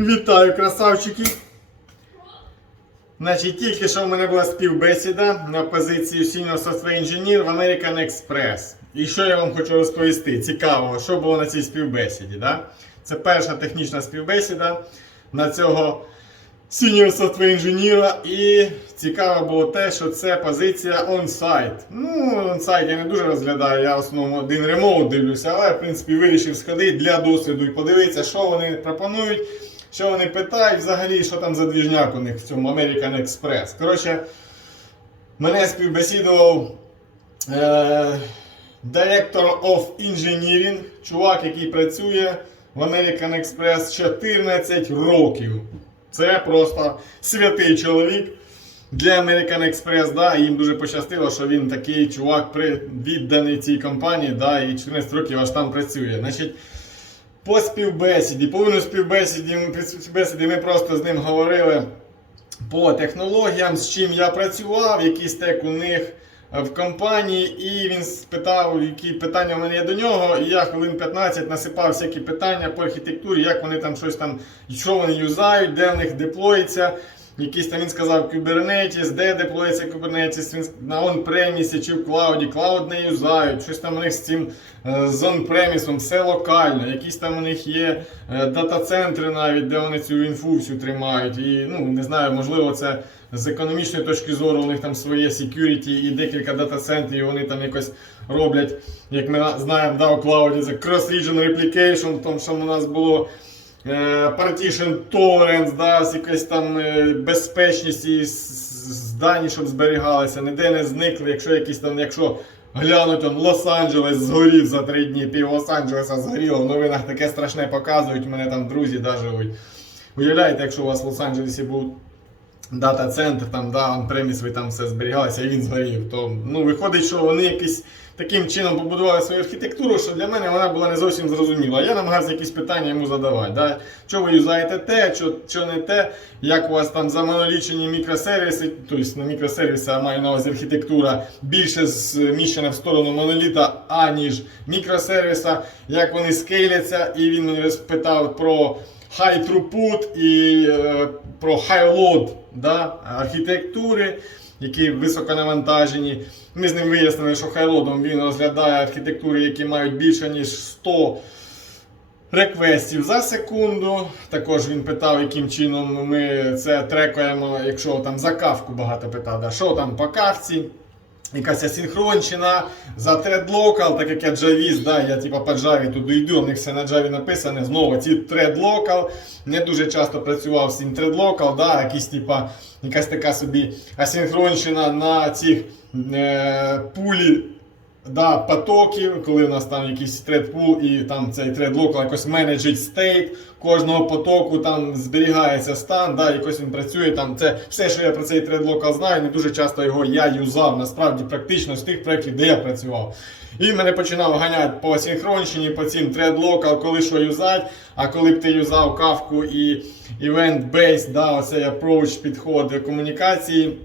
Вітаю, красавчики! Значить, тільки що в мене була співбесіда на позицію Senior Software Engineer в American Express. І що я вам хочу розповісти? Цікавого, що було на цій співбесіді. Да? Це перша технічна співбесіда на цього Senior Software Engineer. І цікаво було те, що це позиція on-site. Ну, on-site я не дуже розглядаю, я в основному один ремоут дивлюся, але в принципі вирішив сходити для досвіду і подивитися, що вони пропонують. Що вони питають взагалі, що там за двіжняк у них в цьому American Express. Коротше, мене співбесідував е, Director of Engineering, чувак, який працює в American Express 14 років. Це просто святий чоловік для American Express. Да, їм дуже пощастило, що він такий чувак відданий цій компанії, да, і 14 років аж там працює. Значить, по співбесіді, половину співбесіді, співбесіді ми просто з ним говорили по технологіям, з чим я працював, який стек у них е, в компанії, і він спитав, які питання у мене є до нього. І я хвилин 15 насипав всякі питання по архітектурі, як вони там щось там, що вони юзають, де в них деплоїться. Якийсь там він сказав Kubernetes, де деплоїться Kubernetes, він на on-премісі чи в клауді, клауд не юзають, щось там у них з цим е, з on-премісом, все локально, якісь там у них є е, дата-центри навіть, де вони цю інфу всю тримають. І ну не знаю, можливо, це з економічної точки зору у них там своє security і декілька дата-центрів, і вони там якось роблять, як ми на- знаємо, да, у клауді, це cross-region replication, тому що у нас було. Е, Partition Torrents, да, якась там е, безпечність і з- з- щоб зберігалися, ніде не зникли. Якщо якісь там, якщо глянуть, Лос-Анджелес згорів за три дні, пів Лос-Анджелеса згоріло, в новинах таке страшне показують, мене там друзі да, живуть. Уявляєте, якщо у вас в Лос-Анджелесі був дата-центр, там, да, он-преміс, ви там все зберігалося, і він згорів, то ну, виходить, що вони якісь таким чином побудували свою архітектуру, що для мене вона була не зовсім зрозуміла. Я намагався якісь питання йому задавати. Да? Що ви юзаєте те, що, що не те, як у вас там замонолічені мікросервіси, тобто не мікросервіси, а маю на увазі архітектура більше зміщена в сторону моноліта, аніж мікросервіса, як вони скейляться, і він мене спитав про high throughput і е, про high load да, архітектури, які високо навантажені. Ми з ним вияснили, що хайлодом він розглядає архітектури, які мають більше ніж 100 реквестів за секунду. Також він питав, яким чином ми це трекаємо, якщо там за кавку багато питав, да, що там по кавці. Якась асінхронщина за local, так як я джавіст, да, я типа по Java туди йду, у них все на Java написане. Знову ці thread local. Не дуже часто працював з цим local, да, якісь, типа, якась така собі асінхронщина на цих е, пулі да, потоків, коли у нас там якийсь pool і там цей local якось менеджить стейт кожного потоку, там зберігається стан, да, якось він працює. Там це все, що я про цей local знаю, не дуже часто його я юзав, насправді практично з тих проєктів, де я працював. І мене починав ганяти по синхронщині, по цим local, коли що юзати, а коли б ти юзав кавку і event-based, да, оцей approach, підход комунікації.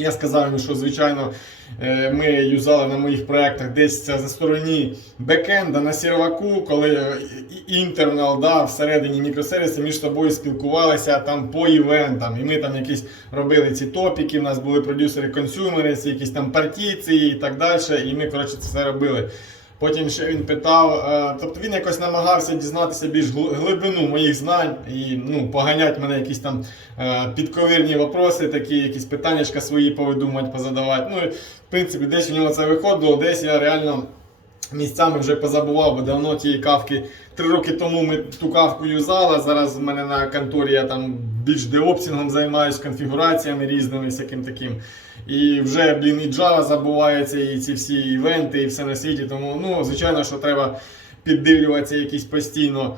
Я сказав йому, що звичайно е, ми юзали на моїх проєктах десь це за стороні бекенда на серваку, коли е, інтернал да, всередині мікросервіси між собою спілкувалися там по івентам. І ми там якісь робили ці топіки, у нас були продюсери консюмери, якісь там партійці і так далі. І ми коротше це все робили. Потім ще він питав, е, тобто він якось намагався дізнатися більш глибину моїх знань і ну, поганяти мене якісь там е, підковірні вопроси, такі якісь питаннячка свої повидумати, позадавати. Ну, в принципі, десь у нього це виходило, десь я реально місцями вже позабував, бо давно тієї кавки. Три роки тому ми ту кавку юзали. Зараз в мене на конторі я там більш деопсінгом займаюся, конфігураціями різними, всяким таким. І вже, блін, і Java забувається, і ці всі івенти, і все на світі. Тому, ну, звичайно, що треба піддивлюватися якісь постійно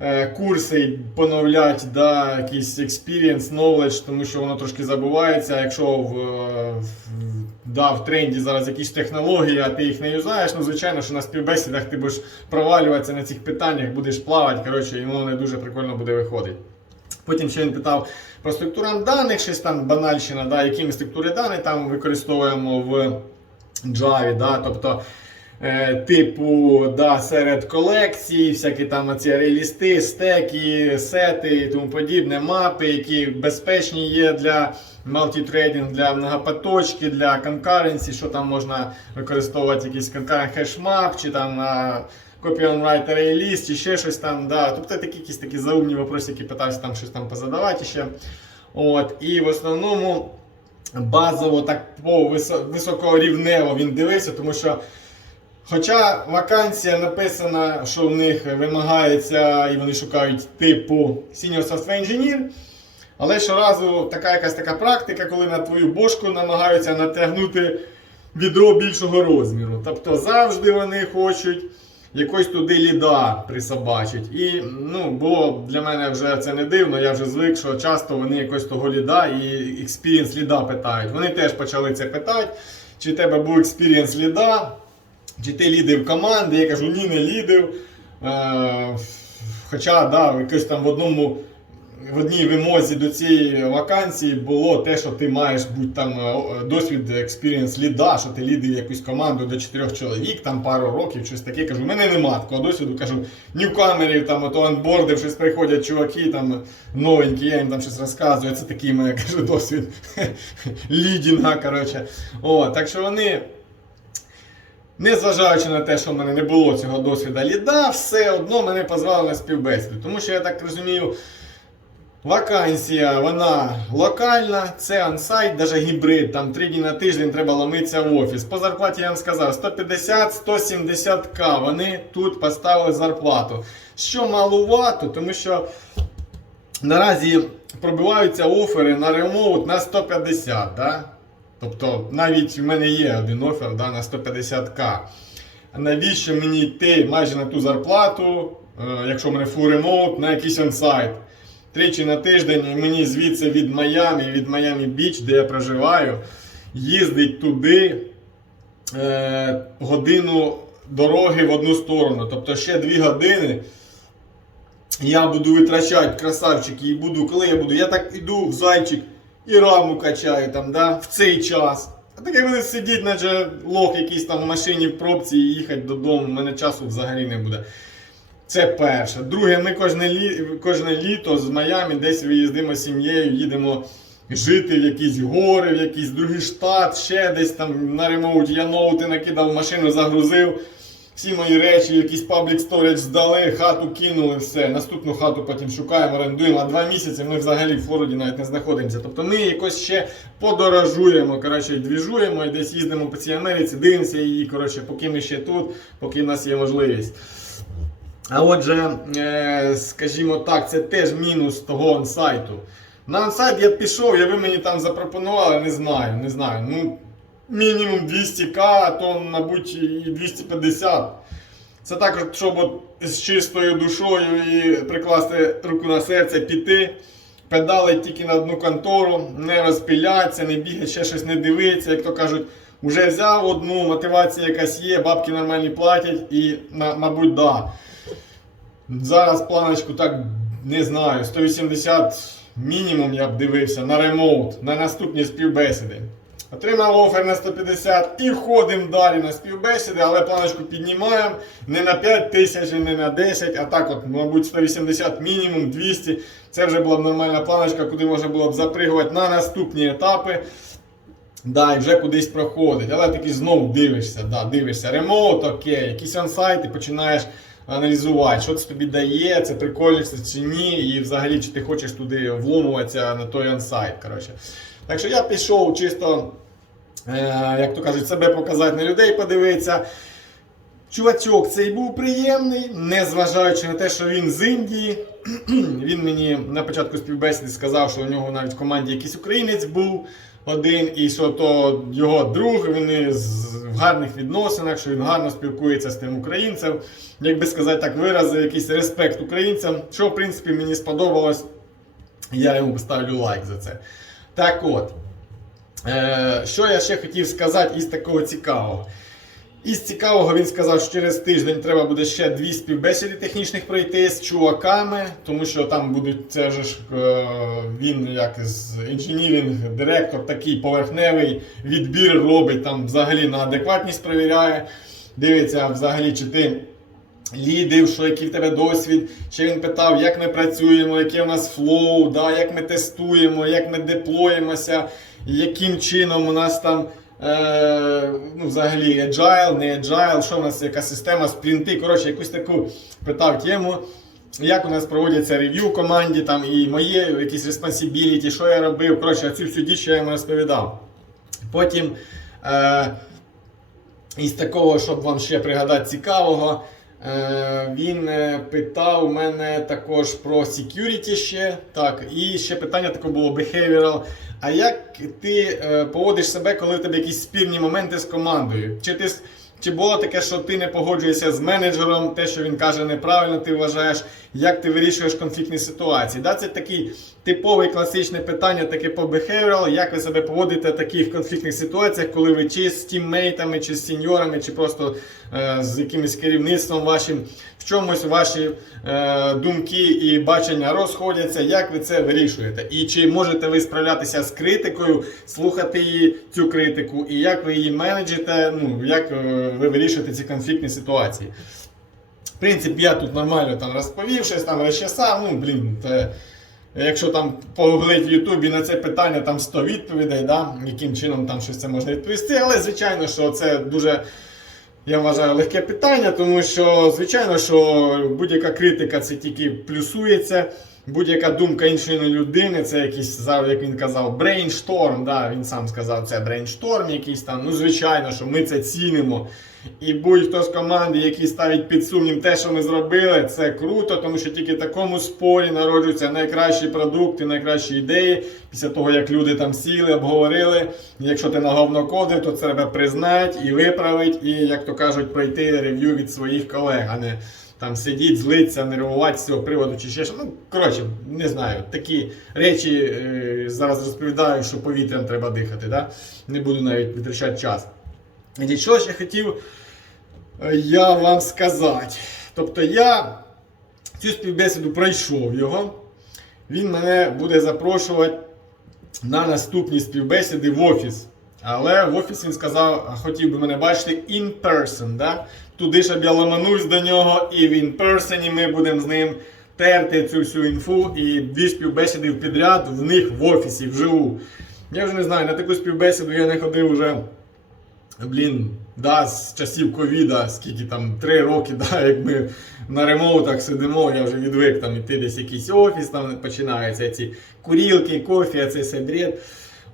е, курси, поновляти, да, якийсь experience, knowledge, тому що воно трошки забувається. Якщо в, е, в, да, в тренді зараз якісь технології, а ти їх не юзаєш, ну звичайно, що на співбесідах ти будеш провалюватися на цих питаннях, будеш плавати, коротше, і воно не дуже прикольно буде виходити. Потім ще він питав про структурам даних, щось там банальщина, да, які ми структури даних там використовуємо в Java. Да, тобто е, типу да, серед колекцій, всякі там ці реалісти, стеки, сети і тому подібне, мапи, які безпечні є для мультитрейдинг, для многопоточки, для конкуренції, що там можна використовувати якийсь конкурент хешмап, чи там а, Copy on Writer Realist, чи ще щось там. Да. Тобто такі якісь такі заумні вопроси, які питався там щось там позадавати ще. От, і в основному базово так по висо- високорівнево він дивився, тому що. Хоча вакансія написана, що в них вимагається і вони шукають типу Senior Software Engineer, але щоразу така якась така практика, коли на твою бошку намагаються натягнути відро більшого розміру. Тобто завжди вони хочуть якось туди ліда присобачить. І ну, Бо для мене вже це не дивно, я вже звик, що часто вони якось того ліда і експірієнс ліда питають. Вони теж почали це питати, чи в тебе був експірієнс ліда, чи ти лідив команди. Я кажу, ні, не лідив. Е, хоча да, якось там в одному. В одній вимозі до цієї вакансії було те, що ти маєш бути там е, досвід експірієнс ліда, що ти лідив якусь команду до чотирьох чоловік, там пару років, щось таке. Кажу, в мене нема такого досвіду. Кажу, ні в там ото анбордив, щось приходять чуваки там новенькі, я їм там щось розказую. Це такий мене кажу, досвід лідінга. коротше. О, так що вони. Незважаючи на те, що в мене не було цього досвіду ліда, все одно мене позвали на співбесіду. Тому що я так розумію, вакансія вона локальна, це ансайт, навіть гібрид, там 3 дні на тиждень треба ломитися в офіс. По зарплаті я вам сказав 150-170к. Вони тут поставили зарплату. Що малувато, тому що наразі пробиваються офери на ремоут на 150. Да? Тобто навіть в мене є один офер да, на 150к. А навіщо мені йти майже на ту зарплату, е, якщо в мене full remote, на якийсь онсайт? Тричі на тиждень і мені звідси від Майамі, від Майамі Біч, де я проживаю, їздить туди е, годину дороги в одну сторону. Тобто ще 2 години я буду витрачати красавчики і буду, коли я буду, я так іду в зайчик і раму качаю там, да, в цей час. А так я буду сидіти, наче лох якийсь там в машині в пробці і їхати додому, в мене часу взагалі не буде. Це перше. Друге, ми кожне, лі... кожне літо з Майамі десь виїздимо з сім'єю, їдемо жити в якісь гори, в якийсь другий штат, ще десь там на ремоуті я ноути накидав, машину загрузив. Всі мої речі, якийсь паблік сторіч здали, хату кинули, все. Наступну хату потім шукаємо, орендуємо. А два місяці ми взагалі в Флориді навіть не знаходимося. Тобто ми якось ще подорожуємо, коротше, двіжуємо і десь їздимо по цій Америці, дивимося її, коротше, поки ми ще тут, поки в нас є можливість. А отже, е, скажімо так, це теж мінус того онсайту. На онсайт я пішов, я ви мені там запропонували, не знаю, не знаю. Ну, мінімум 200к, а то, мабуть, і 250. Це також, щоб от з чистою душою і прикласти руку на серце, піти, педали тільки на одну контору, не розпилятися, не бігати, ще щось не дивитися, як то кажуть. Вже взяв одну, мотивація якась є, бабки нормальні платять і, мабуть, да. Зараз планочку так не знаю, 180 мінімум я б дивився на ремоут, на наступні співбесіди. Отримав офер на 150 і ходимо далі на співбесіди, але планочку піднімаємо не на 5 тисяч, не на 10, а так, от, мабуть, 180 мінімум, 200. Це вже була б нормальна планочка, куди можна було б запригувати на наступні етапи. Да, і вже кудись проходить. Але таки знову дивишся, да, дивишся. Ремоут, окей, якісь онсайти починаєш аналізувати, що це тобі дає, це прикольно чи ні, і взагалі чи ти хочеш туди вломуватися на той онсайт. Коротше. Так що я пішов чисто, е, як то кажуть, себе показати на людей подивитися. Чувачок цей був приємний, незважаючи на те, що він з Індії. він мені на початку співбесіди сказав, що у нього навіть в команді якийсь українець був один, і що то його друг, вони в гарних відносинах, що він гарно спілкується з тим українцем. Як би сказати так, виразив якийсь респект українцям, що в принципі мені сподобалось. Я йому поставлю лайк за це. Так от, е, що я ще хотів сказати із такого цікавого. Із цікавого він сказав, що через тиждень треба буде ще дві співбесіди технічних пройти з чуваками, тому що там будуть це ж е, він як з інженірінг, директор такий поверхневий відбір робить, там взагалі на адекватність перевіряє. дивиться взагалі, чи ти лідив, що який в тебе досвід. Ще він питав, як ми працюємо, яке у нас флоу, да, як ми тестуємо, як ми деплоїмося, яким чином у нас там. Е, ну, взагалі agile, не agile, що в нас яка система, спринти. Коротше, якусь таку питав тему. Як у нас проводяться рев'ю в команді, там і моє якісь responsibility, що я робив. Коротше, цю всю діч я йому розповідав. Потім е, із такого, щоб вам ще пригадати цікавого, він е, питав мене також про security ще. Так, і ще питання таке було behavioral. А як ти е, поводиш себе, коли в тебе якісь спірні моменти з командою? Чи ти чи було таке, що ти не погоджуєшся з менеджером, те, що він каже неправильно, ти вважаєш, як ти вирішуєш конфліктні ситуації? Да, це такий типове класичне питання, таке по behavioral, як ви себе поводите в таких конфліктних ситуаціях, коли ви чи з тіммейтами, чи з сеньорами, чи просто е, з якимось керівництвом вашим, в чомусь ваші е, думки і бачення розходяться, як ви це вирішуєте? І чи можете ви справлятися з критикою, слухати її цю критику, і як ви її менеджите, ну як е, ви вирішуєте ці конфліктні ситуації? В принципі, я тут нормально там розповів, щось там розчесав, ну блін, те, якщо там погуглить в Ютубі на це питання, там 100 відповідей, да, яким чином там щось це можна відповісти. Але звичайно, що це дуже. Я вважаю легке питання, тому що, звичайно, що будь-яка критика це тільки плюсується, будь-яка думка іншої людини, це якийсь, як він казав, брейншторм. Да, він сам сказав, це брейншторм якийсь там. Ну, звичайно, що ми це цінимо. І будь-хто з команди, який ставить під сумнів те, що ми зробили, це круто, тому що тільки в такому спорі народжуються найкращі продукти, найкращі ідеї. Після того, як люди там сіли, обговорили. Якщо ти на говно кодив, то це треба признати і виправити, і, як то кажуть, пройти рев'ю від своїх колег, а не там сидіть, злиться, нервувати з цього приводу чи ще що. Ну, коротше, не знаю. Такі речі е, зараз розповідаю, що повітрям треба дихати. Да? Не буду навіть витрачати час. І що ж я хотів е, я вам сказати. Тобто я цю співбесіду пройшов його. Він мене буде запрошувати на наступні співбесіди в офіс. Але в офіс він сказав, хотів би мене бачити in person. Да? Туди щоб я ламанусь до нього, і в in person ми будемо з ним терти цю всю інфу і дві співбесіди підряд в них в офісі, вживу. Я вже не знаю, на таку співбесіду я не ходив вже. Блін, да, з часів ковіда, скільки там, три роки, да, як ми на ремоутах сидимо, я вже відвик там іти десь якийсь офіс, там починаються ці курілки, кофі, цей все бред.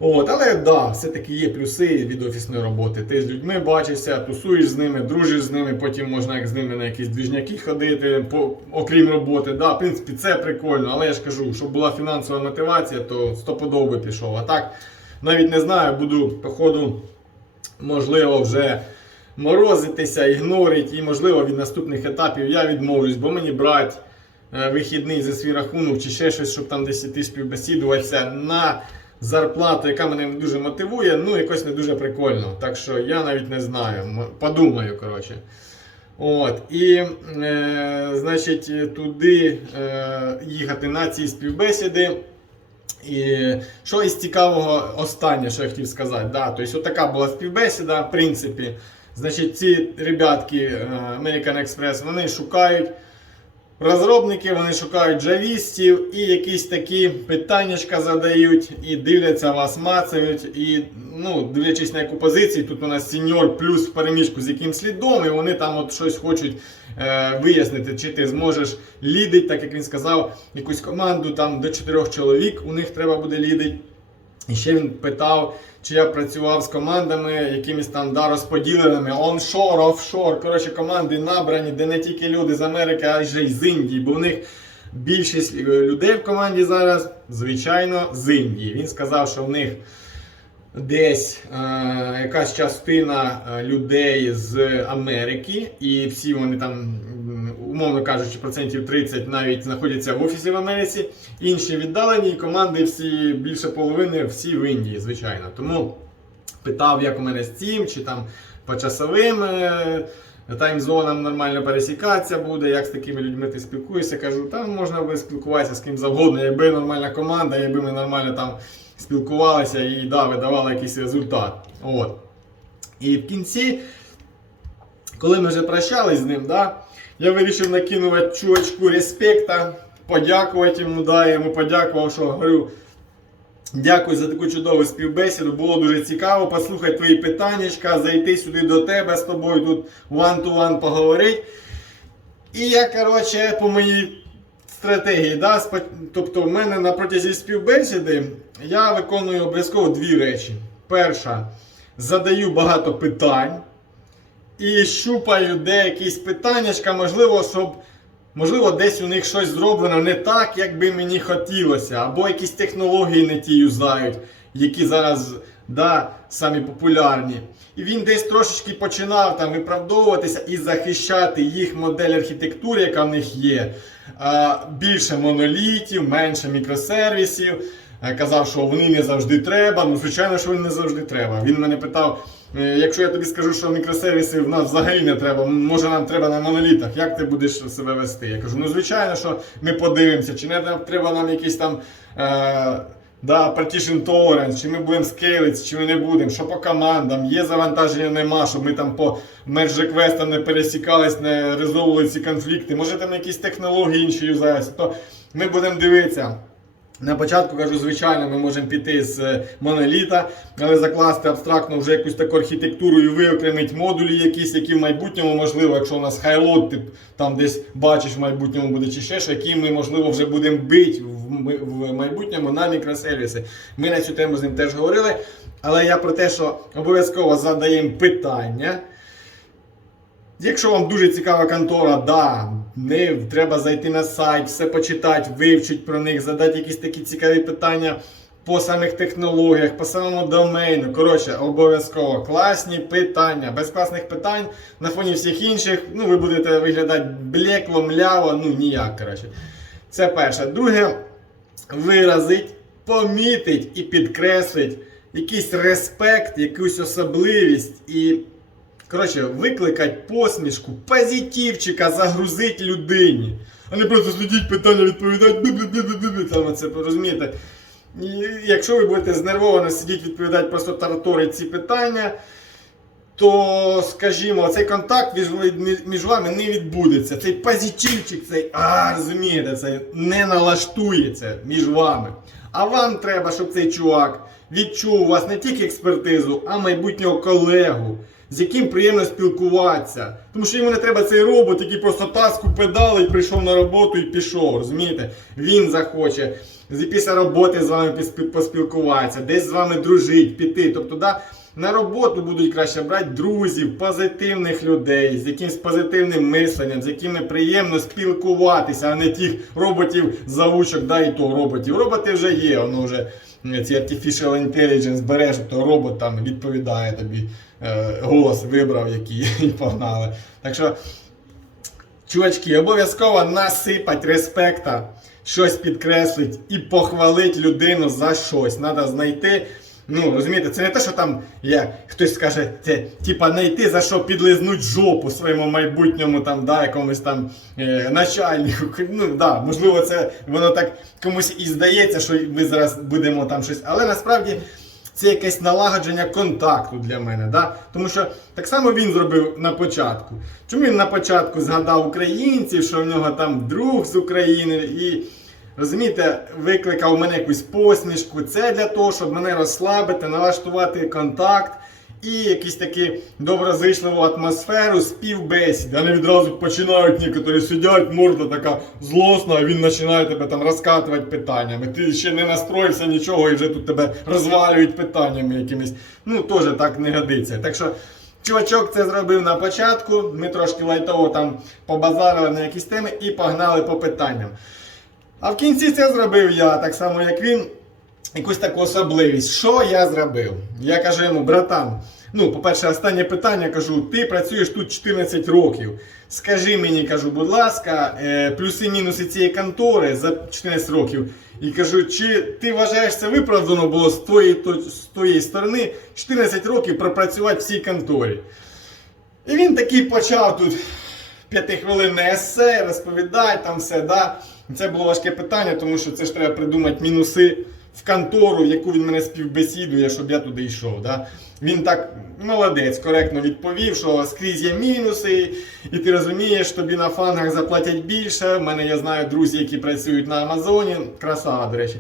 От, але да, все-таки є плюси від офісної роботи. Ти з людьми бачишся, тусуєш з ними, дружиш з ними, потім можна як з ними на якісь двіжняки ходити, по, окрім роботи. Да, в принципі, це прикольно, але я ж кажу, щоб була фінансова мотивація, то стопудово би пішов. А так, навіть не знаю, буду по ходу можливо, вже морозитися, ігнорить, і, можливо, від наступних етапів я відмовлюсь, бо мені брати е, вихідний за свій рахунок чи ще щось, щоб там десь іти співбесідуватися на зарплату, яка мене не дуже мотивує, ну якось не дуже прикольно. Так що я навіть не знаю. Подумаю, коротше. От, і, е, значить, туди е, їхати на ці співбесіди. І що із цікавого, останнє, що я хотів сказати, да, тобто така була співбесіда, в принципі. Значить, ці ребятки е, American Express, вони шукають розробники, вони шукають джавістів і якісь такі питаннячка задають, і дивляться вас, мацають. І ну, дивлячись на яку позицію, тут у нас сеньор плюс в переміжку з яким слідом, і вони там от щось хочуть е, вияснити, чи ти зможеш лідити, так як він сказав, якусь команду там до чотирьох чоловік у них треба буде лідити. І ще він питав, чи я працював з командами, якимись там да, розподіленими оншор, офшор. Коротше, команди набрані, де не тільки люди з Америки, а й з Індії. Бо у них більшість е, людей в команді зараз, звичайно, з Індії. Він сказав, що в них десь е, якась частина е, людей з Америки, і всі вони там, умовно кажучи, процентів 30 навіть знаходяться в офісі в Америці. Інші віддалені, і команди всі більше половини всі в Індії, звичайно. Тому питав, як у мене з цим, чи там по часовим е, таймзонам нормально пересікатися буде, як з такими людьми ти спілкуєшся. Кажу, там можна би спілкуватися з ким завгодно, якби нормальна команда, якби ми нормально там спілкувалися і да, видавали якийсь результат. От. І в кінці коли ми вже прощались з ним, да, я вирішив накинувати чувачку респекта, подякувати йому, да, я йому подякував, що говорю. Дякую за таку чудову співбесіду. Було дуже цікаво послухати твої питаннячка, зайти сюди до тебе з тобою тут one-to-one поговорити. І я, коротше, по моїй стратегії, да, тобто в мене на протязі співбесіди я виконую обов'язково дві речі. Перша, задаю багато питань і щупаю де питаннячка, можливо, щоб. Можливо, десь у них щось зроблено не так, як би мені хотілося, або якісь технології не ті юзають, які зараз да, самі популярні. І він десь tрошечки починав там виправдовуватися і захищати їх модель архітектури, яка в них є. Більше монолітів, менше мікросервісів. Е, Казав, що вони не завжди треба. Ну, звичайно, що вони не завжди треба. Він мене питав, е, якщо я тобі скажу, що мікросервіси в нас взагалі не треба, може нам треба на монолітах, як ти будеш себе вести? Я кажу, ну звичайно, що ми подивимося, чи не треба нам якийсь там. Е- Да, partition tolerance, чи ми будемо скейлитися, чи ми не будемо, що по командам, є завантаження, нема, щоб ми там по мерж реквестам не пересікались, не резолвували ці конфлікти. Може там якісь технології інші юзаються, то ми будемо дивитися. На початку кажу, звичайно, ми можемо піти з е, моноліта, але закласти абстрактно вже якусь таку архітектуру і виокремити модулі якісь, які в майбутньому, можливо, якщо у нас хайлот, ти там десь бачиш в майбутньому буде чи ще що, які ми, можливо, вже будемо бити в, в майбутньому на мікросервіси. Ми на цю тему з ним теж говорили. Але я про те, що обов'язково задаємо питання. Якщо вам дуже цікава контора, да, не треба зайти на сайт, все почитати, вивчити про них, задати якісь такі цікаві питання по самих технологіях, по самому домену. Коротше, обов'язково класні питання. Без класних питань на фоні всіх інших, ну ви будете виглядати блекло, мляво, ну ніяк. коротше. Це перше. Друге, виразить, помітить і підкреслить якийсь респект, якусь особливість і. Коротше, викликать посмішку, позитивчика загрузить людині. А не просто сидіть питання відповідати. Там це розумієте. І якщо ви будете знервовано сидіти відповідати, просто тараторить ці питання, то, скажімо, цей контакт між вами не відбудеться. Цей позитивчик, цей, а, розумієте, це не налаштується між вами. А вам треба, щоб цей чувак відчув у вас не тільки експертизу, а майбутнього колегу, з яким приємно спілкуватися. Тому що йому не треба цей робот, який просто таску педалить, прийшов на роботу і пішов. Розумієте? Він захоче після роботи з вами поспілкуватися, десь з вами дружить, піти. Тобто, да, на роботу будуть краще брати друзів, позитивних людей, з якимось позитивним мисленням, з якими приємно спілкуватися, а не тих роботів заучок, да, і то роботів. Роботи вже є, воно вже м, ці artificial intelligence береш, то робот там відповідає тобі, е, голос вибрав, який і погнали. Так що Чувачки, обов'язково насипать респекта, щось підкреслить і похвалить людину за щось. Треба знайти. Ну, розумієте, це не те, що там є, хтось скаже, це типа знайти за що підлизнуть жопу своєму майбутньому там, да, якомусь там е, начальнику. Ну, да, можливо, це воно так комусь і здається, що ми зараз будемо там щось. Але насправді це якесь налагодження контакту для мене. Да? Тому що так само він зробив на початку. Чому він на початку згадав українців, що в нього там друг з України і. Розумієте, викликав мене якусь посмішку. Це для того, щоб мене розслабити, налаштувати контакт і якусь таку доброзичливу атмосферу співбесіди. Вони відразу починають некоторі сидять, морда така злосна, а він починає тебе там розкатувати питаннями. Ти ще не настроївся нічого і вже тут тебе розвалюють питаннями якимись. Ну, теж так не годиться. Так що. Чувачок це зробив на початку, ми трошки лайтово там побазарили на якісь теми і погнали по питанням. А в кінці це зробив я, так само як він, якусь таку особливість. Що я зробив? Я кажу йому, братан, ну, по-перше, останнє питання кажу, ти працюєш тут 14 років. Скажи мені, кажу, будь ласка, е, плюси-мінуси цієї контори за 14 років. І кажу, чи ти вважаєш це виправдано було з твоєї, з твоєї сторони 14 років пропрацювати в цій конторі? І він такий почав тут п'ятихвилинне есе, розповідати там все. Да? Це було важке питання, тому що це ж треба придумати мінуси в контору, в яку він мене співбесідує, щоб я туди йшов. Да? Він так молодець, коректно відповів, що скрізь є мінуси, і ти розумієш, тобі на фангах заплатять більше. В мене я знаю друзі, які працюють на Амазоні. Красава, до речі.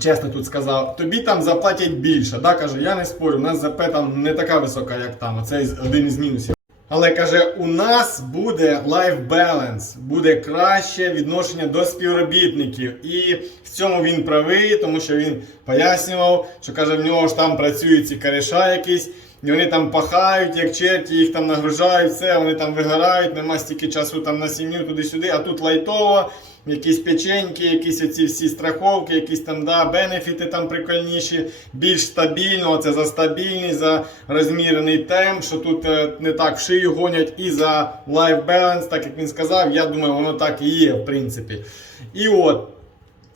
Чесно тут сказав, тобі там заплатять більше. Да, каже, я не спорю, у нас ЗП там не така висока, як там. Із- один із мінусів. Але каже, у нас буде life balance, буде краще відношення до співробітників. І в цьому він правий, тому що він пояснював, що каже, в нього ж там працюють ці кариша якісь, і вони там пахають, як черті, їх там нагружають, все, вони там вигорають, нема стільки часу там на сім'ю туди-сюди, а тут лайтово. Якісь печеньки, якісь оці всі страховки, якісь там да, бенефіти там прикольніші, більш стабільно. Це за стабільність, за розмірений темп, що тут е, не так в шию гонять, і за life balance, так як він сказав, я думаю, воно так і є, в принципі. І от.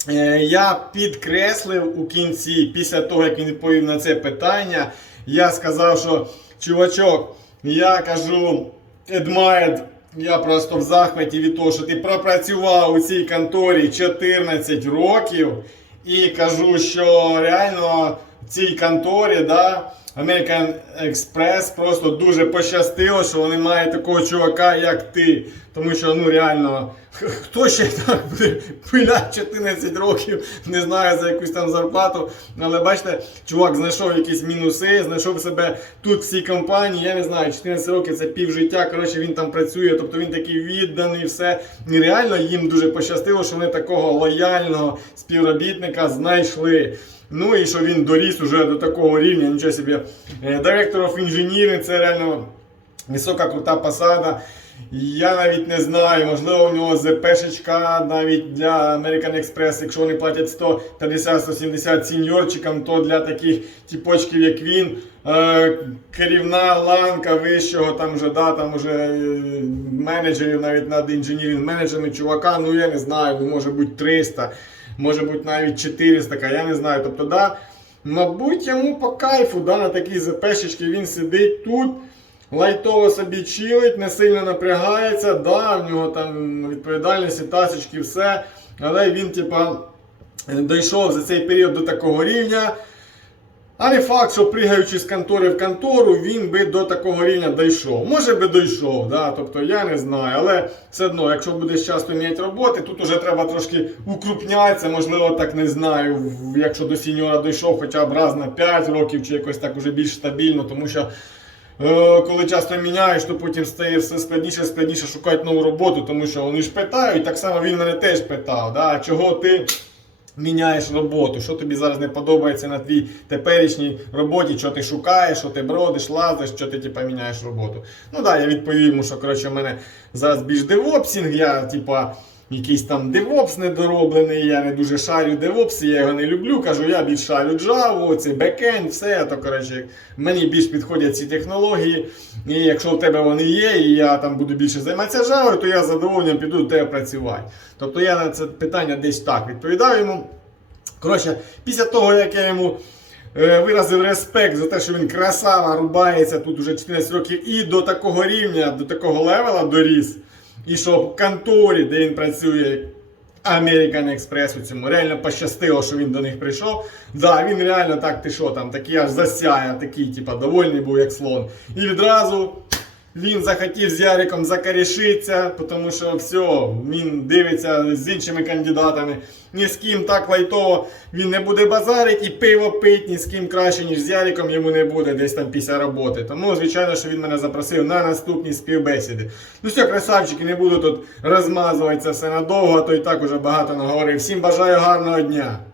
Е, Я підкреслив у кінці, після того, як він відповів на це питання, я сказав, що чувачок, я кажу, admired, я просто в захваті від того, що ти пропрацював у цій конторі 14 років. І кажу, що реально в цій конторі, да, American Express просто дуже пощастило, що вони мають такого чувака, як ти. Тому що ну реально, хто ще так буде пиляти 14 років, не знаю за якусь там зарплату. Але бачите, чувак знайшов якісь мінуси, знайшов себе тут в цій компанії. Я не знаю, 14 років це пів життя. Коротше, він там працює, тобто він такий відданий, все. І реально їм дуже пощастило, що вони такого лояльного співробітника знайшли. Ну і що він доріс уже до такого рівня, нічого собі. Е, Director of Engineering це реально висока крута посада. Я навіть не знаю, можливо, у нього ЗПшечка навіть для American Express, якщо вони платять 150-170 сіньорчикам, то для таких типочків, як він, е, керівна ланка вищого, там вже да, там вже е, менеджерів, навіть над інженірінг менеджерами, чувака, ну я не знаю, ну, може бути 300, може бути навіть 400, я не знаю. Тобто, да, мабуть, йому по кайфу, да, на такій ЗПшечці він сидить тут. Лайтово собі чилить, не сильно напрягається, да, в нього там відповідальності, тасочки, все. Але він, типа, дійшов за цей період до такого рівня. А не факт, що пригаючи з контори в контору, він би до такого рівня дійшов. Може би дійшов, да? тобто я не знаю. Але все одно, якщо будеш часто міняти роботи, тут уже треба трошки укрупнятися, можливо, так не знаю. Якщо до сіньора дійшов хоча б раз на 5 років, чи якось так уже більш стабільно, тому що. Е, Коли часто міняєш, то потім стає все складніше складніше шукати нову роботу, тому що вони ж питають, так само він мене теж питав, да, чого ти міняєш роботу, що тобі зараз не подобається на твій теперішній роботі, що ти шукаєш, що ти бродиш, лазиш, що ти типа, міняєш роботу. Ну так, да, я відповів йому, що коротше, в мене зараз більш девопсінг, я типа. Якийсь там девопс недороблений, я не дуже шарю девопс, я його не люблю. Кажу, я більш шарю Java, це бекенд, все. То коротше, мені більш підходять ці технології. І якщо в тебе вони є, і я там буду більше займатися Java, то я з задоволенням піду до тебе працювати. Тобто я на це питання десь так відповідав йому. Коротше, після того, як я йому е, виразив респект за те, що він красава, рубається тут уже 14 років, і до такого рівня, до такого левела доріс. І що в конторі, де він працює, American Express у цьому реально пощастило, що він до них прийшов. Да, він реально так, ти що там, такий аж засяяв, такий, типа, довольний був, як слон. І відразу він захотів з Яриком закарішитися, тому що все, він дивиться з іншими кандидатами. Ні з ким так лайтово він не буде базарити і пиво пить, ні з ким краще, ніж з Яриком йому не буде десь там після роботи. Тому, звичайно, що він мене запросив на наступні співбесіди. Ну все, красавчики, не буду тут розмазувати це все надовго, то і так уже багато наговорив. Всім бажаю гарного дня!